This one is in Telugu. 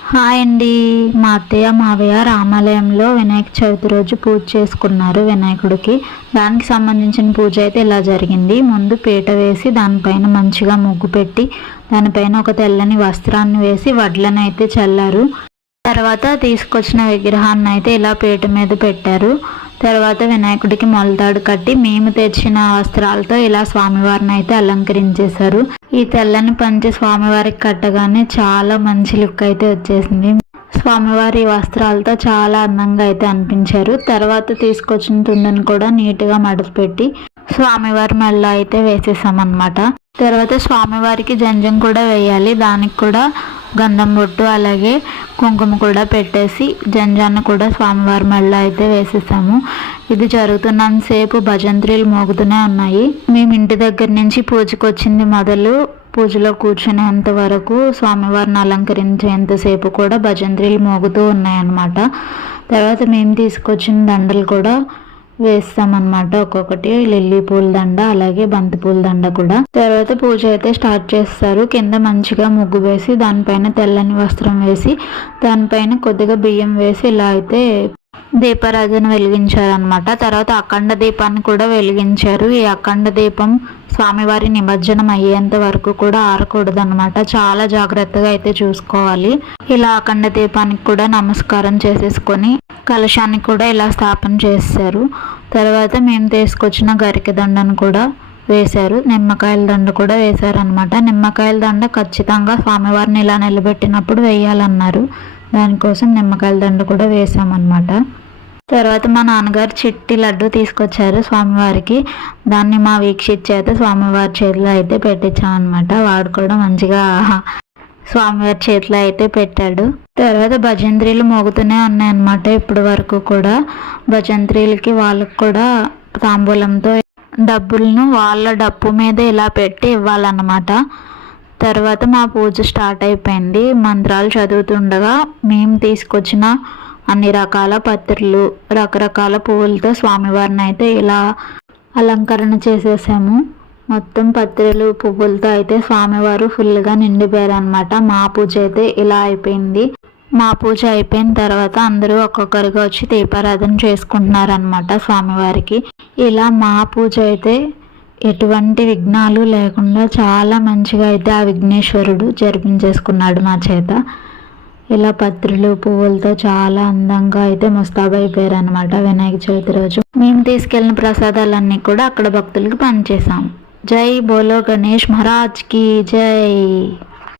హాయ్ అండి. మా అత్తయ్య మావయ్య రామాలయంలో వినాయక చవితి రోజు పూజ చేసుకున్నారు వినాయకుడికి. దానికి సంబంధించిన పూజ అయితే ఇలా జరిగింది. ముందు పీట వేసి దానిపైన మంచిగా ముగ్గు పెట్టి దానిపైన ఒక తెల్లని వస్త్రాన్ని వేసి వడ్లను అయితే చల్లారు. తర్వాత తీసుకొచ్చిన విగ్రహాన్ని అయితే ఇలా పీట మీద పెట్టారు. తర్వాత వినాయకుడికి మొలతాడు కట్టి మేము తెచ్చిన వస్త్రాలతో ఇలా స్వామివారిని అయితే అలంకరించేశారు. ఈ తెల్లని పంచె స్వామివారికి కట్టగానే చాలా మంచి లుక్ అయితే వచ్చేసింది. స్వామివారి వస్త్రాలతో చాలా అందంగా అయితే అనిపించారు. తర్వాత తీసుకొచ్చిన తుండను కూడా నీట్గా మడతపెట్టి స్వామివారి మెడలో అయితే వేసేసామన్నమాట. తర్వాత స్వామివారికి జంజం కూడా వేయాలి. దానికి కూడా గంధం బొట్టు అలాగే కుంకుమ కూడా పెట్టేసి జంజాన్ని కూడా స్వామివారి మెడలో అయితే వేసేసాము. ఇది జరుగుతున్నంతసేపు భజంత్రీలు మోగుతూనే ఉన్నాయి. మేము ఇంటి దగ్గర నుంచి పూజకు వచ్చింది మొదలు పూజలో కూర్చునేంత వరకు స్వామివారిని అలంకరించేంతసేపు కూడా భజంత్రీలు మోగుతూ ఉన్నాయన్నమాట. తర్వాత మేము తీసుకొచ్చిన దండలు కూడా వేస్తామన్నమాట. ఒక్కొక్కటి లిల్లీ పూల దండ అలాగే బంతి పూల దండ కూడా. తర్వాత పూజ అయితే స్టార్ట్ చేస్తారు. కింద మంచిగా ముగ్గు వేసి దానిపైన తెల్లని వస్త్రం వేసి దానిపైన కొద్దిగా బియ్యం వేసి ఇలా అయితే దీపారాధన వెలిగించారనమాట. తర్వాత అఖండ దీపాన్ని కూడా వెలిగించారు. ఈ అఖండ దీపం స్వామివారి నిమజ్జనం అయ్యేంత వరకు కూడా ఆరకూడదు అనమాట. చాలా జాగ్రత్తగా అయితే చూసుకోవాలి. ఇలా అఖండ దీపానికి కూడా నమస్కారం చేసేసుకొని కలశాన్ని కూడా ఇలా స్థాపన చేశారు. తర్వాత మేము తీసుకొచ్చిన గరిక దండను కూడా వేశారు. నిమ్మకాయల దండ కూడా వేశారనమాట. నిమ్మకాయల దండ ఖచ్చితంగా స్వామివారిని ఇలా నిలబెట్టినప్పుడు వేయాలన్నారు. దానికోసం నిమ్మకాయల దండ కూడా వేసామన్నమాట. తర్వాత మా నాన్నగారు చిట్టి లడ్డు తీసుకొచ్చారు స్వామివారికి. దాన్ని మా వీక్షిత్ చేత స్వామివారి చేతిలో అయితే పెట్టించామన్నమాట. వాడు కూడా మంచిగా స్వామివారి చేతిలో అయితే పెట్టాడు. తర్వాత భజంత్రీలు మోగుతూనే ఉన్నాయన్నమాట. ఇప్పటి వరకు కూడా భజంత్రీలకి వాళ్ళకి కూడా తాంబూలంతో డబ్బులను వాళ్ళ డప్పు మీద ఇలా పెట్టి ఇవ్వాలన్నమాట. తర్వాత మా పూజ స్టార్ట్ అయిపోయింది. మంత్రాలు చదువుతుండగా మేము తీసుకొచ్చిన అన్ని రకాల పత్రులు రకరకాల పువ్వులతో స్వామివారిని అయితే ఇలా అలంకరణ చేసేసాము. మొత్తం పత్రులు పువ్వులతో అయితే స్వామివారు ఫుల్గా నిండిపోయారు అనమాట. మా పూజ అయితే ఇలా అయిపోయింది. మా పూజ అయిపోయిన తర్వాత అందరూ ఒక్కొక్కరిగా వచ్చి దీపారాధన చేసుకుంటున్నారనమాట స్వామివారికి. ఇలా మా పూజ అయితే ఎటువంటి విఘ్నాలు లేకుండా చాలా మంచిగా అయితే ఆ విఘ్నేశ్వరుడు జరిపించేసుకున్నాడు మా చేత. ఇలా పత్రులు పువ్వులతో చాలా అందంగా అయితే ముస్తాబైపోయారు అనమాట వినాయక చవితి రోజు. మేము తీసుకెళ్లిన ప్రసాదాలన్నీ కూడా అక్కడ భక్తులకి పనిచేసాం. జై బోలో గణేష్ మహారాజ్ కి జై.